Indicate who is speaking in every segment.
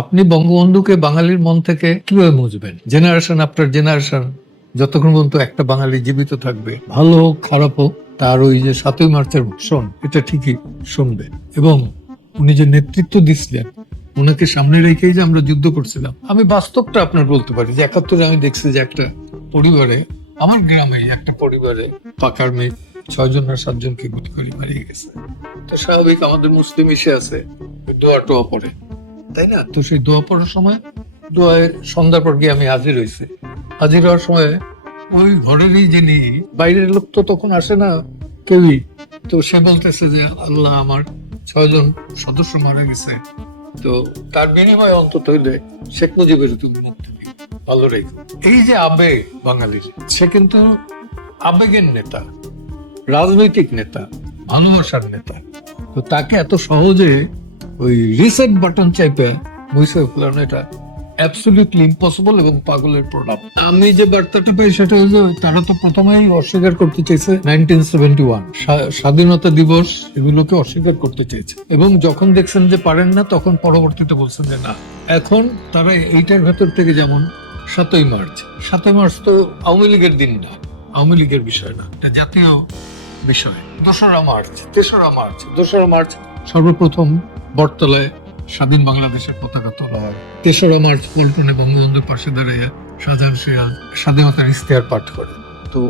Speaker 1: আপনি বঙ্গবন্ধুকে বাঙালির মন থেকে কীভাবে মুছবেন জেনারেশন আফটার জেনারেশন যতক্ষণ পর্যন্ত একটা বাঙালি জীবিত থাকবে, ভালো হোক, খারাপ হোক, তার ওই যে সাতই মার্চের ভাষণ, এটা ঠিকই শুনবে। এবং উনি যে নেতৃত্ব দিচ্ছিলেন ওনাকে সামনে রেখেই যে আমরা যুদ্ধ করছিলাম, আমি বাস্তবটা আপনার বলতে পারি যে একাত্তরে আমি দেখছি যে একটা পরিবারে, আমার গ্রামে একটা পরিবারে পাকার মেয়ে ছয়জন না সাতজনকে গুলি করে মারিয়ে গেছে। তো স্বাভাবিক আমাদের মুসলিম এসে আছে, দোয়া টোয়া তাই না? তো সেই দোয়া পড়ার সময়, দোয়ায় সন্ধ্যার পর গিয়ে আমি হাজির হয়েছি হাজির হওয়ার সময় ওই ঘরেরই যিনি বাইরের লোক তো তখন আসে না, কেউই। তো সে বলতেছে যে, আল্লাহ আমার ছয়জন সদস্য মারা গেছে। তো তার বিনিময়ে অন্তত হইলে শেখ মুজিবের তুমি মুক্তি। ভালো রেখো। এই যে আবেগ বাঙালির, সে কিন্তু আবেগের নেতা, রাজনৈতিক নেতা, ভালোবাসার নেতা। তো তাকে এত সহজে ওই রিসেট বাটন চাইপে মুছে ফেলানো এটা অ্যাবসলিউটলি ইম্পসিবল এবং পাগলের আমি যে বার্তাটা পাই সেটা হচ্ছে তারা তো প্রথমেই অস্বীকার করতে চেয়েছে নাইনটিন সেভেন্টি ওয়ান স্বাধীনতা দিবস এগুলোকে অস্বীকার করতে চেয়েছে। এবং যখন দেখছেন যে পারেন না, তখন পরবর্তীতে বলছেন যে না। এখন তারা এইটার ভেতর থেকে যেমন সাতই মার্চ। সাতই মার্চ তো আওয়ামী লীগের দিন না। আওয়ামী লীগের বিষয় না। এটা জাতীয় বিষয়। দোসরা মার্চ, তেসরা মার্চ, দোসরা মার্চ সর্বপ্রথম বটতলায় স্বাধীন বাংলাদেশের পতাকা তোলা হয়। তেসরা মার্চ পল্টনে বঙ্গবন্ধুর পাশে দাঁড়িয়ে শাহজাহান সিরাজ স্বাধীনতার ইশতেহার পাঠ করে তো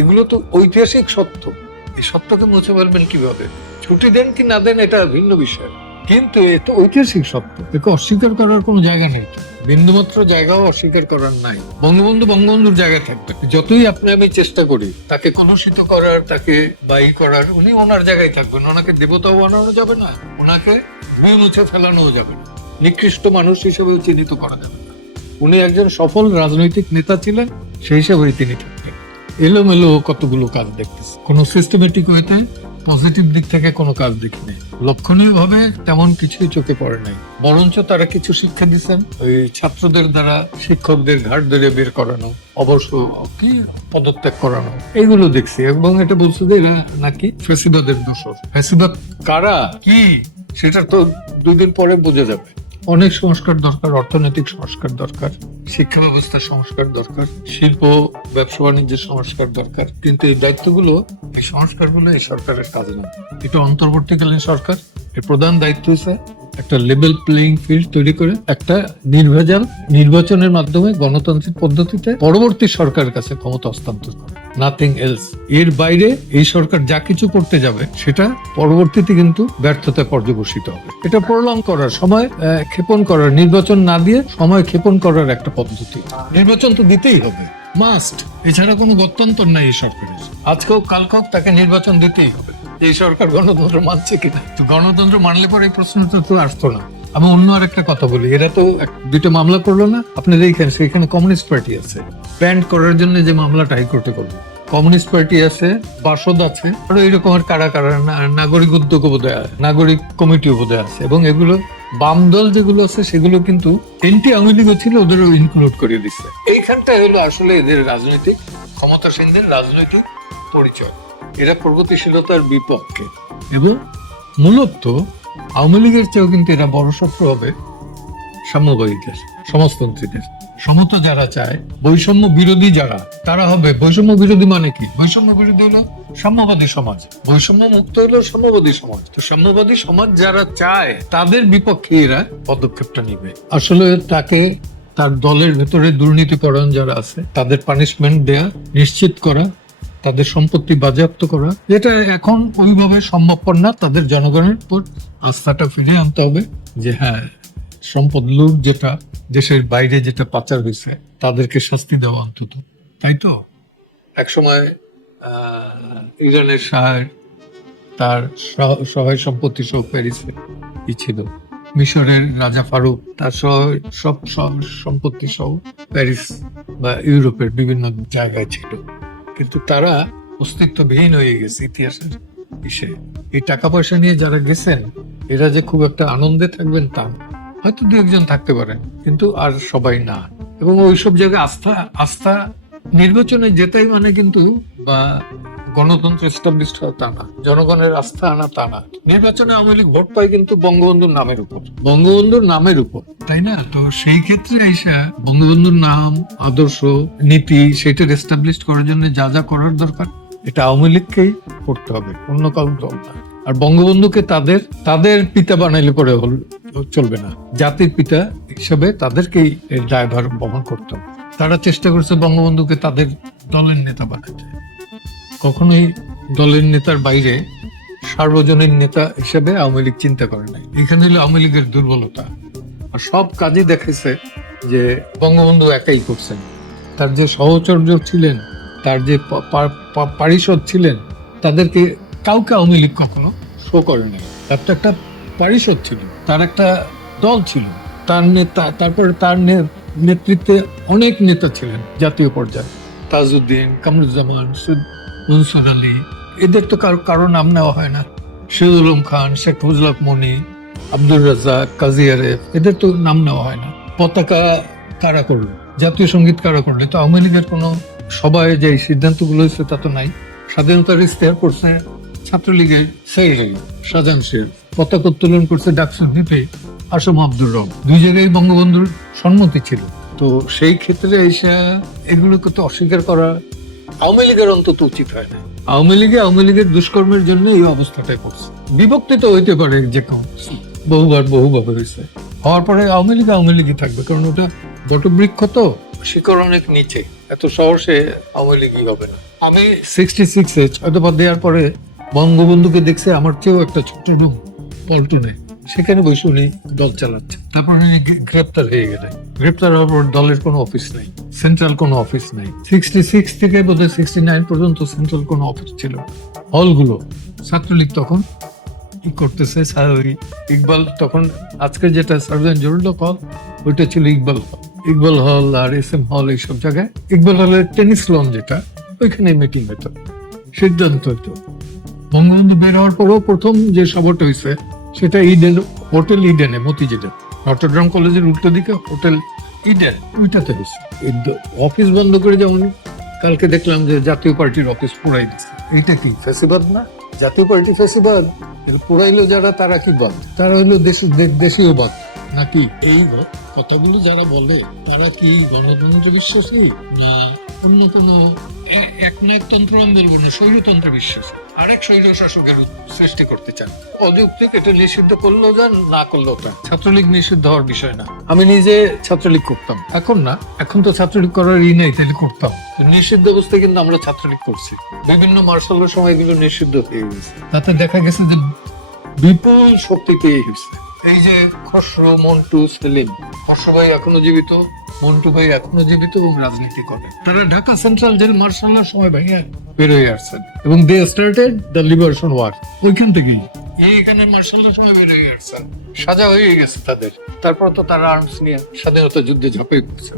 Speaker 1: এগুলো তো ঐতিহাসিক সত্য। এই সত্যকে মুছে ফেলবেন কীভাবে? ছুটি দেন কি না দেন এটা ভিন্ন বিষয়। কিন্তু এ তো ঐতিহাসিক সত্য। একে অস্বীকার করার কোনো জায়গা নেই বিন্দুমাত্র জায়গাও অস্বীকার করার নাই। বঙ্গবন্ধু বঙ্গবন্ধুর জায়গায় থাকবে। যতই আপনি আমি চেষ্টা করি তাকে কলুষিত করার, তাকে বাই করার, উনি ওনার জায়গায় থাকবেন। ওনাকে দেবতাও বানানো যাবে না। ওনাকে ধুয়ে মুছে ফেলানো যাবে না। নিকৃষ্ট মানুষ হিসেবেও চিহ্নিত করা যাবে না। উনি একজন সফল রাজনৈতিক নেতা ছিলেন, সেই হিসাবেই তিনি থাকতেন। এলোমেলো কতগুলো কাজ দেখতেছে। কোনো সিস্টেমেটিক ওয়েতে পজিটিভ দিক থেকে কোনো কাজ দেখিনি। লক্ষণীয় ভাবে তেমন কিছুই চোখে পড়ে নাই। বরঞ্চ তারা কিছু শিক্ষা দিচ্ছেন ওই ছাত্রদের দ্বারা, শিক্ষকদের ঘাট ধরে বের করানো, অবশ্য কি পদত্যাগ করানো, এগুলো দেখছি। এবং এটা বলছে যে নাকি ফেসিবাদের দোষর। ফেসিবাদ কারা? কি? সেটা তো দুই দিন পরে বোঝা যাবে। অনেক সংস্কার দরকার, অর্থনৈতিক সংস্কার দরকার শিক্ষা ব্যবস্থার সংস্কার দরকার, শিল্প, ব্যবসা বাণিজ্যের সংস্কার দরকার। কিন্তু এই দায়িত্বগুলো, এই সংস্কারগুলো এই সরকারের কাজে না এটা অন্তর্বর্তীকালীন সরকার, এর প্রধান দায়িত্ব হচ্ছে একটা লেভেল প্লেইং ফিল্ড তৈরি করে একটা নির্ভেজাল নির্বাচনের মাধ্যমে গণতান্ত্রিক পদ্ধতিতে পরবর্তী সরকারের কাছে ক্ষমতা হস্তান্তর করে। নাথিং এলস এর বাইরে এই সরকার যা কিছু করতে যাবে, সেটা পরবর্তীতে কিন্তু ব্যর্থতায় পর্যবসিত হবে। এটা প্রলং করার সময় ক্ষেপণ করার, নির্বাচন না দিয়ে সময় ক্ষেপণ করার একটা পদ্ধতি। নির্বাচন তো দিতেই হবে। মাস্ট এছাড়া কোনো গত্যন্তর নাই এই সরকারের। আজকেও কালকেও তাকে নির্বাচন দিতেই হবে। এই সরকার গণতন্ত্র মানছে কিনা। তো গণতন্ত্র মানলে পরে এই প্রশ্নটা তো আসতো না। আমি অন্য আর একটা কথা বলি, এরা তো দুটো মামলা করল না, আপনি দেখেন সেখানে কমিউনিস্ট পার্টি আছে। করার জন্য যে মামলাটা হাইকোর্টে করল। কমিউনিস্ট পার্টি আছে, বাসদ আছে এইরকম আর কারা কারা নাগরিক উদ্যোগ বোধহয় নাগরিক কমিটিও বোধহয় আছে, এবং এগুলো বাম দল যেগুলো আছে, সেগুলো কিন্তু এনটি আওয়ামী লীগও ছিল, ওদেরও ইনক্লুড করে দিচ্ছে। এইখানটা হলো আসলে এদের রাজনৈতিক ক্ষমতাসীনদের রাজনৈতিক পরিচয়। এরা প্রগতিশীলতার বিপক্ষে। এবং মূলত আওয়ামী লীগের চেয়েও কিন্তু এরা বড় শত্রু হবে সাম্যবাদীদের, সমাজতন্ত্রীদের। সমতা যারা চায়, বৈষম্য বিরোধী যারা, তারা হবে, বৈষম্য বিরোধী মানে কি? বৈষম্য বিরোধী হলো সাম্যবাদী সমাজ। বৈষম্য মুক্ত হলো সাম্যবাদী সমাজ। তো সাম্যবাদী সমাজ যারা চায়, তাদের বিপক্ষে এরা পদক্ষেপটা নিবে। আসলে তাকে তার দলের ভেতরে দুর্নীতিকরণ যারা আছে, তাদের পানিশমেন্ট দেয়া নিশ্চিত করা তাদের সম্পত্তি বাজেয়াপ্ত করা। যেটা এখন ওইভাবে সম্ভবপর না, তাদের জনগণের উপর আস্থাটা ফিরিয়ে আনতে হবে যে হ্যাঁ সম্পদ লুট যেটা, দেশের বাইরে যেটা পাচার হয়েছে, তাদেরকে শাস্তি দেওয়া অন্তত। তাই তো? এক সময় ইরানের শাহের তার সহ- সহায় সম্পত্তি সহ প্যারিসে ছিল। মিশরের রাজা ফারুক তার সব সম্পত্তি সহ প্যারিস বা ইউরোপের বিভিন্ন জায়গায় ছিল। কিন্তু তারা অস্তিত্ববিহীন হয়ে গেছে ইতিহাসের বিষয়ে। এই টাকা পয়সা নিয়ে যারা গেছেন, এরা যে খুব একটা আনন্দে থাকবেন তা হয়তো দু একজন থাকতে পারেন কিন্তু আর সবাই না। এবং ওইসব জায়গায় আস্থা আস্থা নির্বাচনে জেতাই মানে কিন্তু বা গণতন্ত্র এস্টাবলিশ হয় তা না। জনগণের আস্থা আনা তা না। নির্বাচনে আওয়ামী লীগ ভোট পায় কিন্তু বঙ্গবন্ধুর নামের উপর। বঙ্গবন্ধুর নামের উপর। তাই না? তো সেই ক্ষেত্রে আইসা বঙ্গবন্ধুর নাম, আদর্শ, নীতি, সেটা এস্টাবলিশ করার জন্য যা যা করার দরকার, এটা আওয়ামী লীগকেই করতে হবে। অন্য কারণ দল না। আর বঙ্গবন্ধুকে তাদের তাদের পিতা বানাইলে পরে চলবে না। জাতির পিতা হিসাবে তাদেরকেই ড্রাইভার বহন করতে হবে। তারা চেষ্টা করছে বঙ্গবন্ধুকে তাদের দলের নেতা বানাতে। কখনোই দলের নেতার বাইরে সার্বজনীন নেতা হিসেবে আওয়ামী লীগ চিন্তা করে নাই। এখানে হলো আওয়ামী লীগের দুর্বলতা। আর সব কাজই দেখেছে যে বঙ্গবন্ধু একাই করছেন। তার যে সহচর্য ছিলেন, তার যে পারিষদ ছিলেন, তাদেরকে কাউকে আওয়ামী লীগ কখনো শো করে নাই। তার তো একটা পারিষদ ছিল, তার একটা দল ছিল। তার নেতা, তারপরে তার নেতৃত্বে অনেক নেতা ছিলেন জাতীয় পর্যায়ে। তাজউদ্দিন, কামরুজ্জামান মনসুর আলী, এদের তো কারও কারও নাম নেওয়া হয় না। শহীদুল আলম খান, শেখ ফজলক মনি, আব্দুর রাজ্জাক, কাজী আরেফ, এদের তো নাম নেওয়া হয় না। পতাকা কারা করল? জাতীয় সংগীত কারা করল? তো আওয়ামী লীগের কোনো সবাই যে সিদ্ধান্তগুলো হয়েছে তা তো নাই। স্বাধীনতার ইস্তেহার করছে ছাত্রলীগের সেক্রেটারি শাহজাহান শেখ। পতাকা উত্তোলন করছে ডাকসুর দ্বীপে আসম আব্দুর রব। দুই জায়গায় বঙ্গবন্ধুর সম্মতি ছিল। তো সেই ক্ষেত্রে এসে এগুলোকে তো অস্বীকার করা আওয়ামী লীগের অন্তত উচিত হয় না। আওয়ামী লীগে আওয়ামী লীগের দুষ্কর্মের জন্য এই অবস্থাটাই পড়ছে বিভক্তি তো হইতে পারে যে বহুবার বহুভাবে হয়েছে হওয়ার পরে আওয়ামী লীগ আওয়ামী লীগই থাকবে কারণ ওটা বটবৃক্ষ তো। শিকড় অনেক নিচে এত সহসে আওয়ামী লীগই হবে না। আমি সিক্সটি সিক্সে ছয়টা দেওয়ার পরে বঙ্গবন্ধুকে দেখছে আমার চেয়েও একটা ছোট রুম পল্টনে। সেখানে বসে উনি দল চালাচ্ছে তারপর উনি গ্রেপ্তার হয়ে গেলেন গ্রেপ্তার হওয়ার পর দলের কোনো অফিস নাই, সেন্ট্রাল কোনো অফিস নাই। সিক্সটি সিক্স থেকে বোধহয় সিক্সটি নাইন পর্যন্ত সেন্ট্রাল কোনো অফিস ছিল হলগুলো, ছাত্রলীগ তখন করতেছে ইকবাল তখন, আজকে যেটা সার্ভেন্ট জরুল হল ওইটা ছিল ইকবাল হল। ইকবাল হল আর এস এম হল এইসব জায়গায়। ইকবাল হলের টেনিস লন যেটা ওইখানে মিটিং হতো, সিদ্ধান্ত হতো। বঙ্গবন্ধু বের হওয়ার পরেও প্রথম যে সভাটা হয়েছে সেটা ইডেন হোটেল ইডেনে মতিঝিলে। নটরডাম কলেজের উল্টো দিকে হোটেল ইডেন ওইটাতে দ- অফিস বন্ধ করে যেমন কালকে দেখলাম যে জাতীয় পার্টির অফিস পুরাই দিচ্ছে এইটা কি ফেসিবাদ না? জাতীয় পার্টি ফেসিবাদ? পুরাইলো যারা, তারা কি বাদ? তারা হইল দেশ দেশীয় বাদ। নাকি এই কথাগুলো যারা বলে, তারা কি গণতন্ত্র বিশ্বাসী? না, অন্য কোনো এ- একনায়কতন্ত্র আমি বলব না স্বৈরতন্ত্র বিশ্বাসী। আরেক শৈল শাসকের সৃষ্টি করতে চান। অযৌক্তিক এটা নিষিদ্ধ করল যান না করল তা ছাত্রলীগ নিষিদ্ধ হওয়ার বিষয় না। আমি নিজে ছাত্রলীগ করতাম। এখন না এখন তো ছাত্রলীগ করার ই নেই তাহলে করতাম। নিষিদ্ধ অবস্থায় কিন্তু আমরা ছাত্রলীগ করছি। বিভিন্ন মার্শালের সময় এগুলো নিষিদ্ধ হয়ে গেছে। তাতে দেখা গেছে যে বিপুল শক্তি পেয়ে গেছে। এই যে খসরু, মন্টু, সেলিম। খসরু ভাই এখনও জীবিত, মন্টু ভাই এখনও জীবিত এবং রাজনীতি করে। তারা ঢাকা সেন্ট্রাল জেল মার্শালের সময় ভেঙে বেরোয় আসছেন এবং they started the liberation war ওইখান থেকেই। মার্শালের সময় বেরোয় আসছেন সাজা হয়ে গেছে তাদের। তারপর তো তারা আর্মস নিয়ে স্বাধীনতা যুদ্ধে ঝাঁপিয়ে পড়ছে।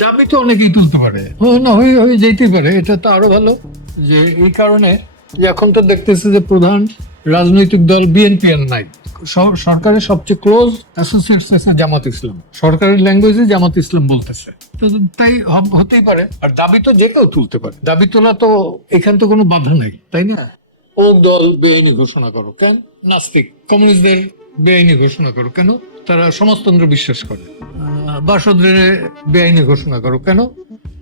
Speaker 1: দাবি তো অনেকেই তুলতে পারে। না, হয়ে হয়ে যেতেই পারে। এটা তো আরও ভালো যে এই কারণে এখন তো দেখতেছে যে প্রধান রাজনৈতিক দল বিএনপি নাই। সরকারের সবচেয়ে ক্লোজ অ্যাসোসিয়েটস আছে জামাত ইসলাম। সরকারি ল্যাঙ্গুয়েজে জামাত ইসলাম বলতেছে। তো তাই হতেই পারে আর দাবি তো যে কেউ তুলতে পারে। দাবি তোলা তো এখান তো কোনো বাধা নাই তাই না? ও দল বেআইনি ঘোষণা করো কেন? নাস্তিক কমিউনিস্টদের বেআইনি ঘোষণা করো কেন? তারা সমাজতন্ত্র বিশ্বাস করে। বাসদের বেআইনি ঘোষণা করো কেন?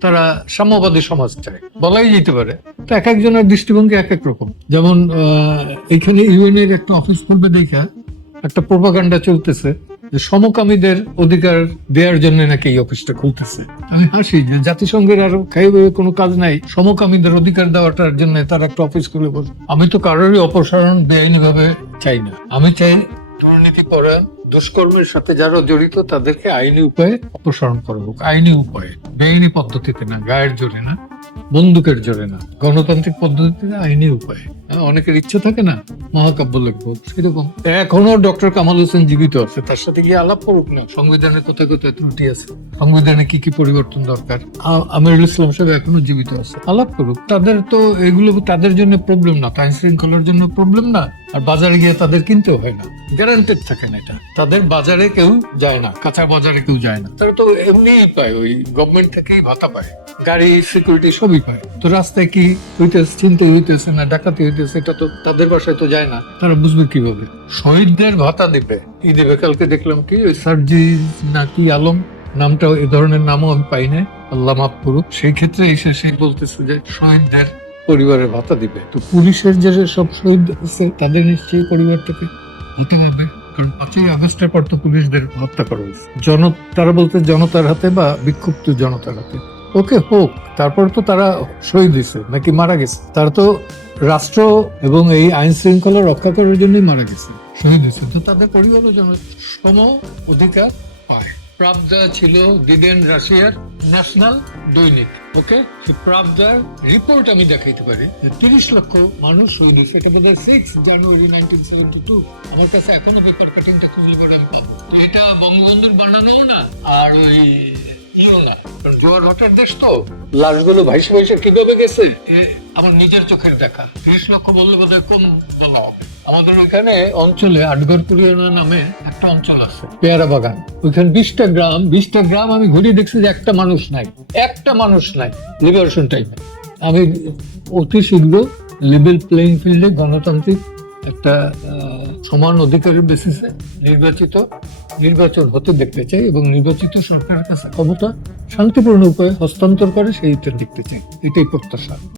Speaker 1: তারা সাম্যবাদী সমাজ চায়। বলাই যেতে পারে। তো এক একজনের দৃষ্টিভঙ্গি এক এক রকম। যেমন এখানে ইউএন এর একটা অফিস খুলবে দেখা একটা প্রোপাগান্ডা চলতেছে যে সমকামীদের অধিকার দেওয়ার জন্য নাকি এই অফিসটা খুলতেছে। আমি হাসি যে জাতিসংঘের আরও খাইবে কোনো কাজ নাই, সমকামীদের অধিকার দেওয়াটার জন্য তারা একটা অফিস খুলে বসে আমি তো কারোরই অপসারণ বেআইনি ভাবে চাই না। আমি চাই দুর্নীতি করা, দুষ্কর্মের সাথে যারা জড়িত তাদেরকে আইনি উপায়ে অপসারণ করা হোক। আইনি উপায়ে। বেআইনি পদ্ধতিতে না, গায়ের জোরে না, বন্দুকের জোরে না, গণতান্ত্রিক পদ্ধতিতে আইনি উপায়ে। অনেকের ইচ্ছে থাকে না, মহাকাব্য লিখব, সেরকম। এখনও ডক্টর কামাল হোসেন জীবিত আছে, তার সাথে গিয়ে আলাপ করুক না। সংবিধানে কোথায় কোথায় ত্রুটি আছে, সংবিধানে কি কি পরিবর্তন দরকার? আমিরুল ইসলাম সাহেব এখনও জীবিত আছে, আলাপ করুক। তাদের তো এগুলো, তাদের জন্য প্রবলেম না, আইন শৃঙ্খলার জন্য প্রবলেম না, আর বাজারে গিয়ে তাদের কিনতেও হয় না। গ্যারান্টেড থাকে না এটা। তাদের বাজারে কেউ যায় না, কাঁচা বাজারে কেউ যায় না। তারা তো এমনিই পায়, ওই গভর্নমেন্ট থেকেই ভাতা পায়। গাড়ি সিকিউরিটি সবই পায়। তো রাস্তায় কি হইতেছে চিন্তা হইতেছে না, ডাকাতি হইতেছে এটা তো তাদের বাসায় তো যায় না। তারা বুঝবে কীভাবে? শহীদদের ভাতা দিবে। কি দেবে কালকে দেখলাম কি ওই সার্জি না কি আলম নামটা এই ধরনের নামও আমি পাই না আল্লাহ মাফ করুক। সেই ক্ষেত্রে এসে সে বলতেছে যে শহীদদের পরিবারের ভাতা দিবে। তো পুলিশের যে সব শহীদ আছে তাদের নিশ্চয়ই পরিবার থেকে হতে হবে কারণ পাঁচই আগস্টের পর তো পুলিশদের হত্যা করা হয়েছে। জন তারা বলতে জনতার হাতে বা বিক্ষুব্ধ জনতার হাতে। ওকে, হোক, তারপর তো তারা শহীদ হয়েছে, নাকি মারা গেছে। তার তো রাষ্ট্র এবং এই আইন শৃঙ্খলা রক্ষা করার জন্যই মারা গেছে, শহীদ হয়েছে। তো তাদের পরিবারও যেন সম অধিকার পায়। প্রাবদা ছিল দিদেন রাশিয়ার ন্যাশনাল দৈনিক, ওকে? সে প্রাবদার রিপোর্ট আমি দেখাইতে পারি তিরিশ লক্ষ মানুষ শহীদ হয়েছে। এটা বোধ হয় six January nineteen seventy two আমার কাছে এখনও পেপার কাটিংটা খুঁজে। তো এটা বঙ্গবন্ধুর বানানো না, আর ওই ইয়েও না। কারণ জোয়ার ভাটার দেশ তো। লাশগুলো ভাইসে ভাইসে কীভাবে গেছে? আমার নিজের চোখের দেখা। তিরিশ লক্ষ বললে বোধ হয় কম হবে। আমাদের ওইখানে অঞ্চলে নামে একটা অঞ্চল আছে পেয়ারা বাগান। ওইখানে বিশটা গ্রাম বিশটা গ্রাম আমি ঘুরিয়ে দেখছি যে একটা মানুষ নাই একটা মানুষ নাই লিবারেশন টাইমে আমি অতি শীঘ্র লেভেল প্লেইং ফিল্ডে গণতান্ত্রিক একটা আহ, সমান অধিকারের বেসিসে নির্বাচিত নির্বাচন হতে দেখতে চাই এবং নির্বাচিত সরকারের কাছে ক্ষমতা শান্তিপূর্ণ উপায়ে হস্তান্তর করে সেই দেখতে চাই। এটাই প্রত্যাশা।